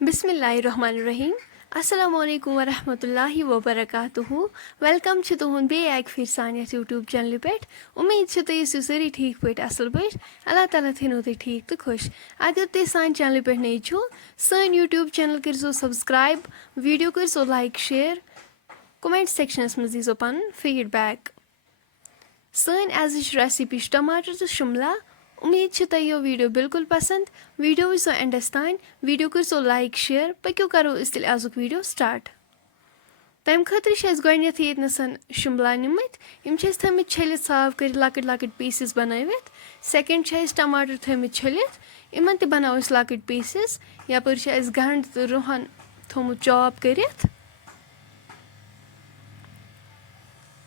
बिस्मिल्लाहिर्रहमानिर्रहीम अस्सलामुअलैकुम वरहमतुल्लाहि वबरकातुहू वेलकम छ तुहुंद बे एक फिर सान यथ यूट्यूब चैनल पे उम्मीद छ तुम यूँ सारी ठीक पे असल पे अल्लाह ताला थो तुम ठीक तो खुश अगर तुम सान चैनल पे नई छो सन यूट्यूब चैनल करो सब्सक्राइब वीडियो करो लाइक शेयर कमेंट सेक्शनस मज दीजो पन फीडबैक सन एज रेसिपी टमाटर तो शिमला उम्मीद छ तुम यो वीडियो बिल्कुल पसंद वीडियो वो एंडस तान वीडियो करो लाइक शेयर पक्यो करो तेल आजुक वीडियो स्टार्ट तम खतर गोथ ये शिमला निमित थमित छलित साफ कर लकट लकट पीसेस बनवित सेकेंड टमाटर थमित छलित इन तनो लकट पीसेस यपर गंड तो रुहन थोमुत चॉप करित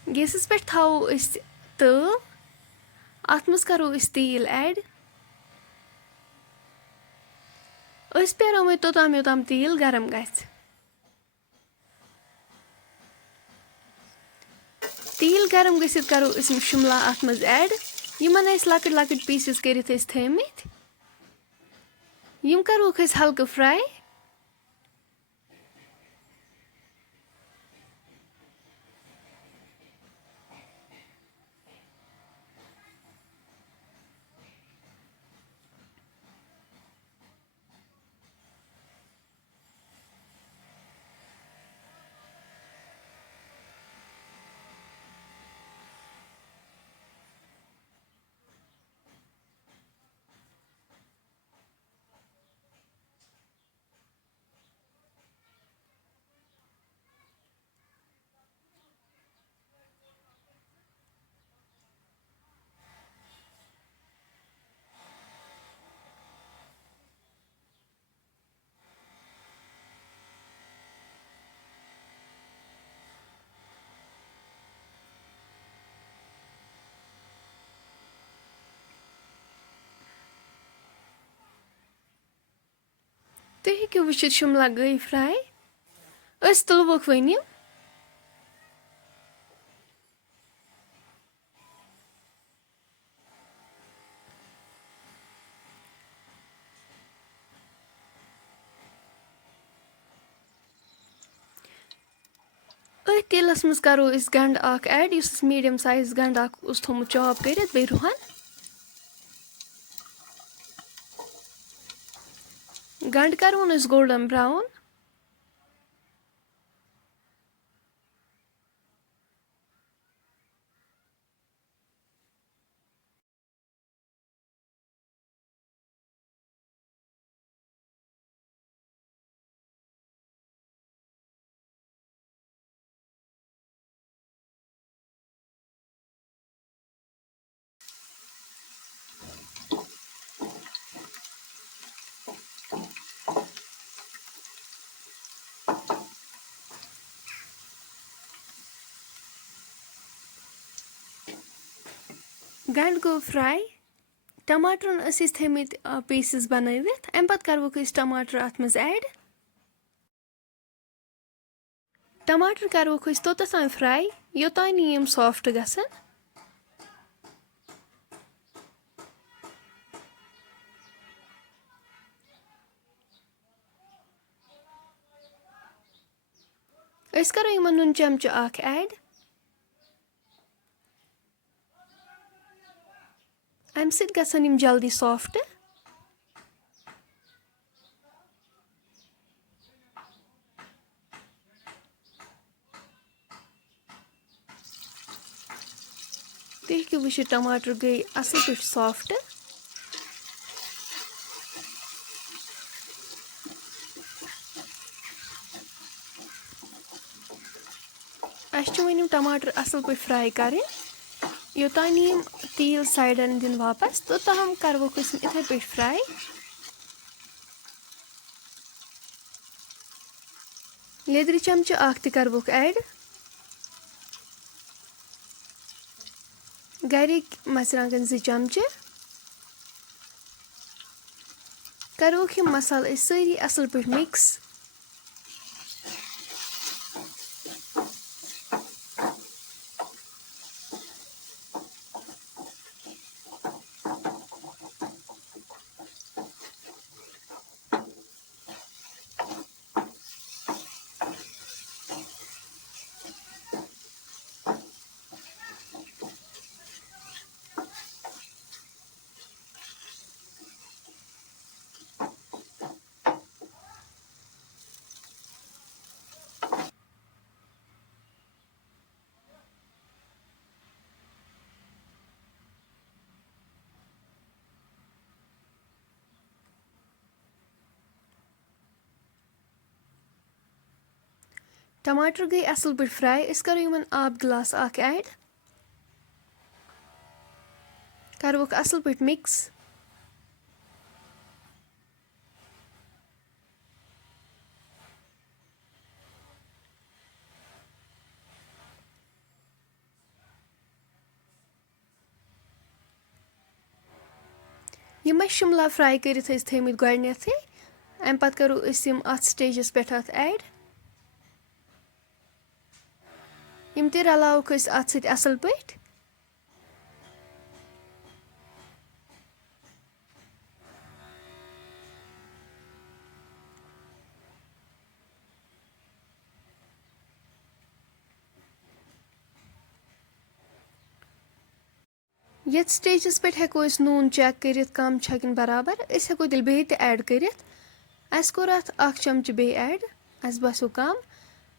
गैसस पे थो तव अत मज करो तेल ऐड पेरो तोताम योताम तेल गरम गथ तेल गरम गसित करो शिमला अत मज ऐड यमन लकट लकट पीसेस करित थमित यम करोक हल्का फ्राई तुम हेको वुचित शिमला गई फ्राई तुलवुक वन तेलस मज करो गंड ऐड मीडियम साइज गंड थोमुत चॉप कर बे रुहन गंड करोन गोल्डन ब्राउन गंड गो फ्राई टमाटर थमित पीसेस बनवित अम पत करवुक टमाटर अत मज ऐड टमाटर करवुक तोतन फ्राई योतान यम सॉफ्ट गसन करो यमन नुन चमचो ऐड अम सत गसन यम जल्दी सॉफ्ट तुम हेको वो टमाटर गई असल पे सॉफ्ट वन टमाटर असल पे फ्राई कर योतान यम तेल साइडन दिन वापस तोताम करवुक इथे पे फ्राई लेदर चमचो करवुक ऐड गरिक मरचांगन 2 चमचे करोक यम मसाल सारी असल पे मिक्स टमाटर गई असल पे फ्राई अस करो यमन आब गिलास अख ऐड करवोक असल पे मिक्स यम शिमला फ्राई करित थमित गोडनेथै अम पत करो यम अत स्टेजस पे अत ऐड यम ते रलावक अत सत असल पे ये स्टेजस पे हेको नून चेक कर कम छकिन बराबर हेको तेल बे ऐड कर कोर अत अख चमच बे ऐड अस बसो कम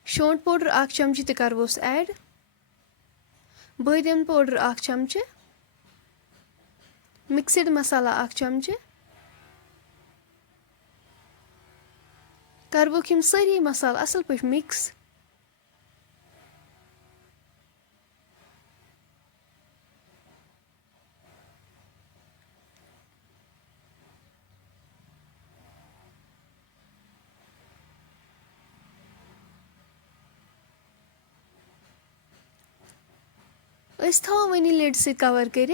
शोंठ पाउडर अख चमच ते करवोस ऐड बादिम पाउडर अख चमच मिक्सड मसाला अख चमच करवोक यम सारी मसाला असल पे मिक्स थो वनी लिड से कवर कर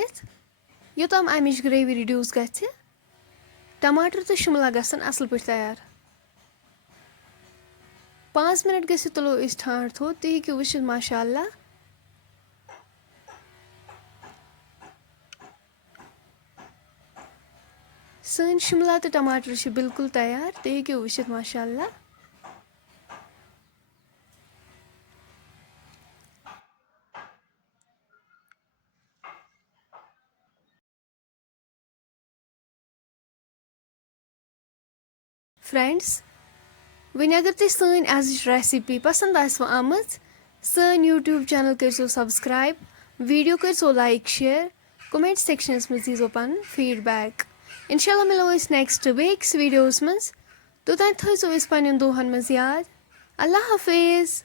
योतम अमिच ग्रेवी रिड्यूस गि टमाटर तो शिमला गसन असल पे तैयार 5 मिनट गि तुलो ठाठ थो तुम हेको वुचित माशाअल्लाह सन शिमला तो टमाटर बिल्कुल तैयार तुम हेको वुचित माशाअल्लाह फ्रेंड्स वन अगर तुम सन आज रेसिपी पसंद आम सन यूट्यूब चैनल करो सब्सक्राइब वीडियो करो लाइक शेयर कमेंट सेक्शनस मज दीजो पन फीडबैक इंशाल्लाह मिलो नेक्स्ट बेक्स वीडियोस मज तोतान थो पन्न दोहन मज याद अल्लाह हाफिज।